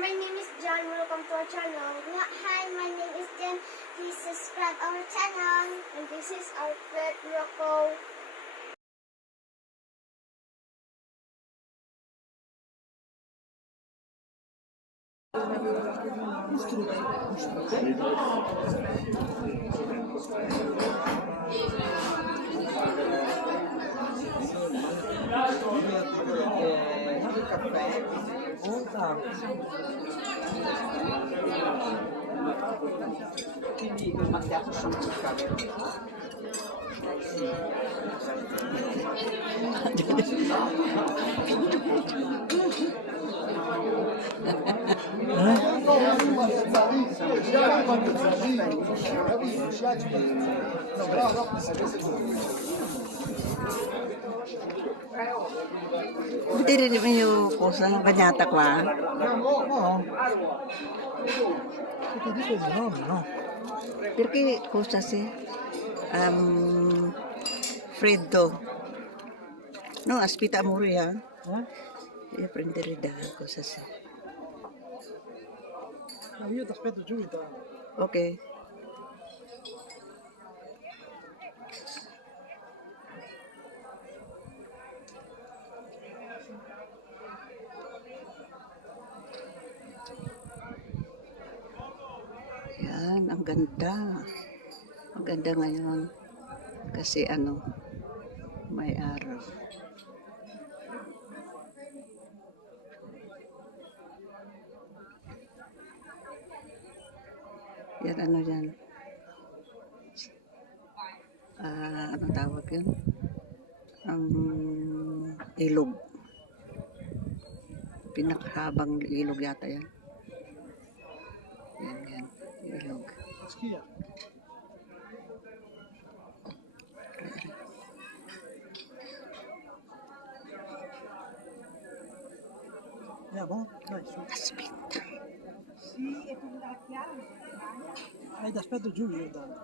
my name is John. Welcome to our channel. Hi, my name is Jen. Please subscribe our channel. And this is our pet, Rocco. Quindi il macchiato sono cercati. Hindi rin yung cosa, bagnata qua. No, che ti dico di no, no. Perché cosa si? Freddo. No, aspetta a morire. Io prendere da cosa si. No, io ti aspetto giù intanto. Ok. Yan, ang ganda. Ang ganda ngayon. Kasi ano, may araw. Yan, ano yan? Anong tawag yun? Ang ilog. Pinakahabang ilog yata yan. Yan, ilog. Schia. Andiamo? Dai, su. Aspetta. Ti aspetto giù io intanto.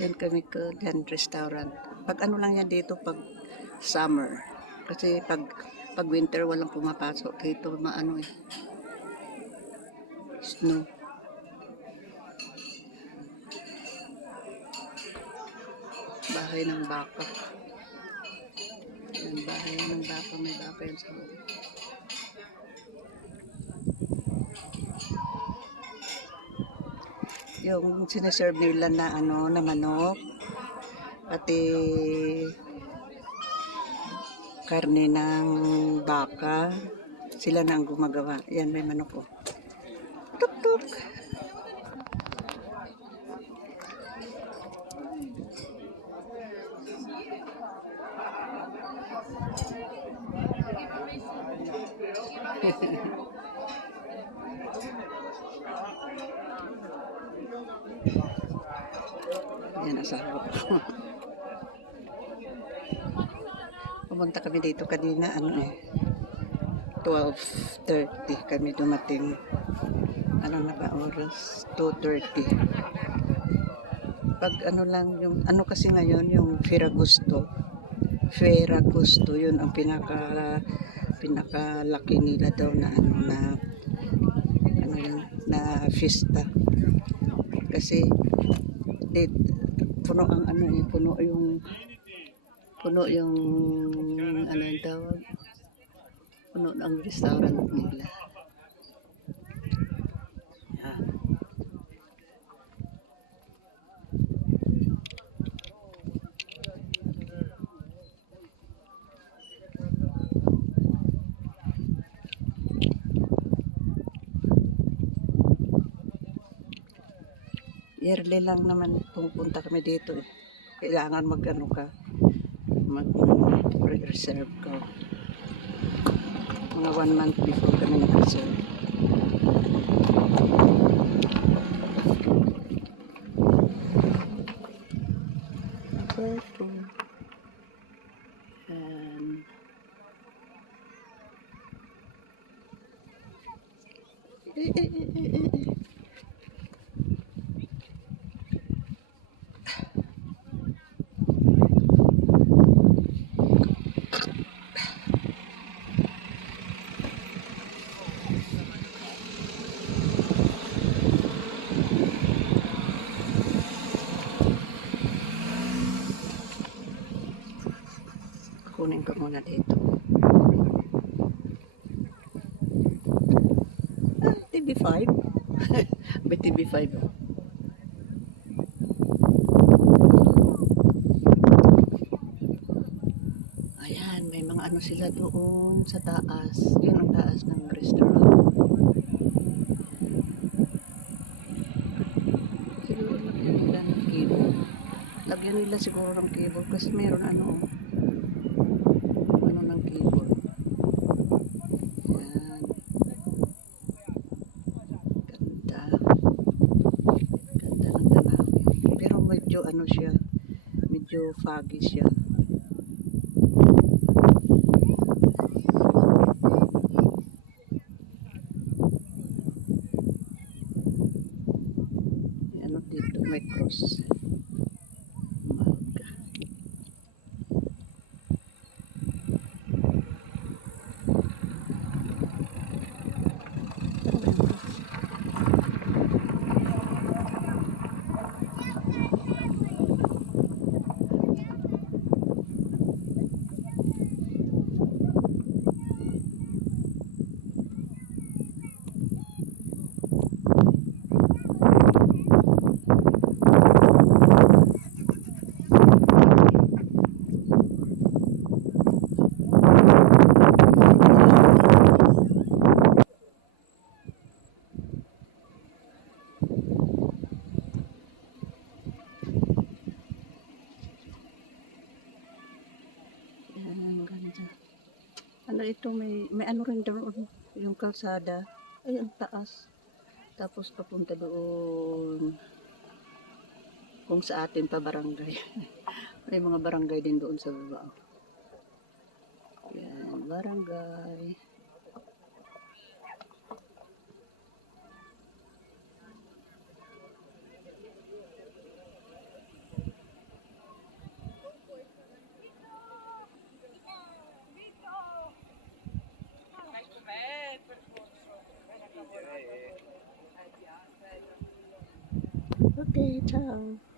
Yan kami ke yan restaurant. Pag ano lang yan dito pag summer. Kasi pag winter walang pumapasok dito, maano eh. Snow. Bahay ng baka. Yan, bahay ng baka, may baka yan sa loob. Yung sinaserve nila na ano, na manok, pati karne ng baka, sila na ang gumagawa. Yan, may manok oh. Tuk tuk. Yan, asawa ko. Pumunta kami dito kanina, ano eh, 12:30 kami dumating. Ano na ba oras? 2:30. Pag ano lang, yung, ano kasi ngayon, yung Ferragosto, yun ang pinakalaki nila daw na ano yun, na fiesta. Kasi puno ang ano eh, puno yung ano yung tawag, puno ang restaurant nila. Yan. Yearly lang naman pupunta kami dito eh. Kailangan mag-ano ka, mag-reserve ka. Mga 1 month before kami nag-reserve. na dito. TV5. May TV5. Ayan, may mga ano sila doon sa taas. Yun ang taas ng restaurant. Siguro lagyan nila ng cable. Lagyan nila siguro ng cable kasi meron ano ng cable. Ayan. Ganda. Ganda ng tanawin. Pero medyo ano siya, medyo foggy siya. Ano dito, may cross. Umaga. Ayan, ang ganda. Ano ito, may ano rin doon, yung kalsada. Ay, ang taas. Tapos papunta doon kung sa atin pa barangay. May mga barangay din doon sa baba. Yan, barangay. Okay, ciao.